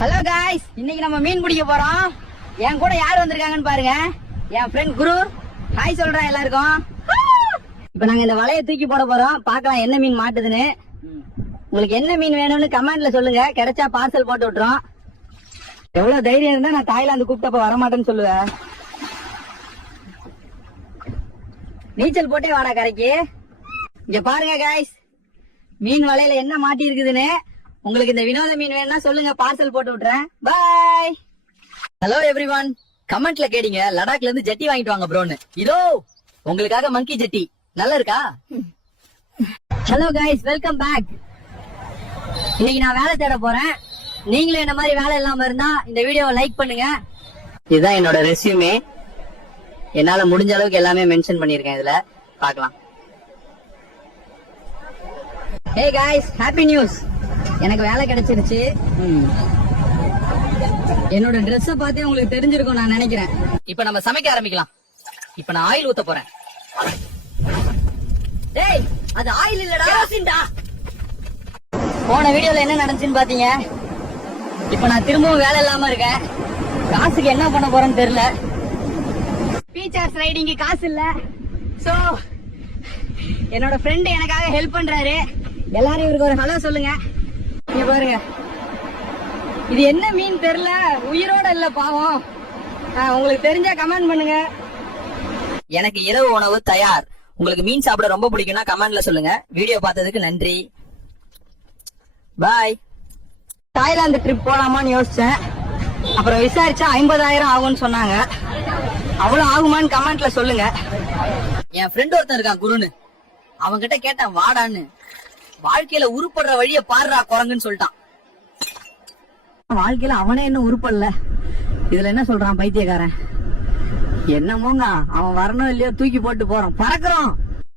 Hello guys, இன்னைக்கு நம்ம மீன் பிடிக்க போறோம். என் கூட யார் வந்திருக்காங்கன்னு பாருங்க. என் ஃப்ரெண்ட் குரு. ஹாய் சொல்றேன் எல்லாருக்கும். இப்ப நாங்க இந்த வலையை தூக்கி போட போறோம். பார்க்கலாம் என்ன மீன் மாட்டுதுன்னு. உங்களுக்கு என்ன மீன் வேணும்னு கமெண்ட்ல சொல்லுங்க. கிடைச்சா பார்சல் போட்டு விட்டுறோம். எவ்வளவு தைரியம் இருந்தா நான் தாய்லாந்து கூப்பிட்டப்ப வரமாட்டேன்னு சொல்லுவேன். நீச்சல் போட்டே வாடா கரைக்கு. இங்க பாருங்க காய்ஸ், மீன் வலையில என்ன மாட்டி இருக்குதுன்னு. உங்களுக்கு இந்த வினோத மீன் வேணும்னா சொல்லுங்க, பார்சல் போட்டு விட்டுறேன். பாய். ஹலோ எவ்ரிவன், கமெண்ட்ல கேட்டீங்க லடாக்ல இருந்து ஜட்டி வாங்கிட்டு வாங்க ப்ரோன்னு. இதோ உங்களுக்காக மங்கி ஜட்டி. நல்லா இருக்கா? Hello guys, welcome back. இன்னைக்கு நான் வேலை தேட போறேன். நீங்களும் என்ன மாதிரி வேலை இல்லாம இருந்தா இந்த வீடியோவை லைக் பண்ணுங்க. இதுதான் என்னோட ரெஸ்யூமே. என்னால முடிஞ்ச அளவுக்கு எல்லாமே மென்ஷன் பண்ணிருக்கேன் இதுல. பார்க்கலாம். Hey guys, happy news. எனக்கு வேலை கிடைச்சிருச்சு. என்னோட ட்ரெஸ் பார்த்தே உங்களுக்கு தெரிஞ்சிருக்கும் நான் நினைக்கிறேன். இப்ப நம்ம சமைக்க ஆரம்பிக்கலாம். இப்ப நான் ஆயில் ஊத்த போறேன். டேய், அது ஆயில் இல்லடா. போன வீடியோல என்ன நடந்துச்சுன்னு பாத்தீங்க. இப்ப நான் திரும்பவும் வேலை இல்லாம இருக்கேன். காசுக்கு என்ன பண்ண போறேன்னு தெரியல. பீச்சர்ஸ் ரைடிங்கு காசு இல்ல. சோ என்னோட ஃப்ரெண்ட் எனக்காக ஹெல்ப் பண்றாரு. எல்லாரும் இவருக்கு ஒரு ஹலோ சொல்லுங்க. இங்க பாருங்க, இது என்ன மீன் தெரியல, உயிரோட இல்ல பாவம். உங்களுக்கு தெரிஞ்சா கமெண்ட் பண்ணுங்க. எனக்கு இரவு உணவு தயார். உங்களுக்கு மீன் சாப்பிட ரொம்ப பிடிக்கும்னா கமெண்ட்ல சொல்லுங்க. வீடியோ பார்த்ததுக்கு நன்றி. பாய். தாய்லாந்து ட்ரிப் போலாமான்னு யோசிச்சேன். அப்புறம் விசாரிச்சா 50,000 ஆகும்னு சொன்னாங்க. அவ்வளவு ஆகுமான்னு கமெண்ட்ல சொல்லுங்க. என் ஃப்ரெண்ட் ஒருத்தன் இருக்கான் குருன்னு. அவன் கிட்ட கேட்டேன் வாடான்னு. வாழ்க்கையில உருப்படுற வழிய பாடுறா குரங்குன்னு சொல்லிட்டான். வாழ்க்கையில அவனே இன்னும் உருப்படல. இதுல என்ன சொல்றான் பைத்தியக்காரன்? என்னமோங்க அவன் வரணும் இல்லையோ தூக்கி போட்டு போறோம். பறக்குறோம்.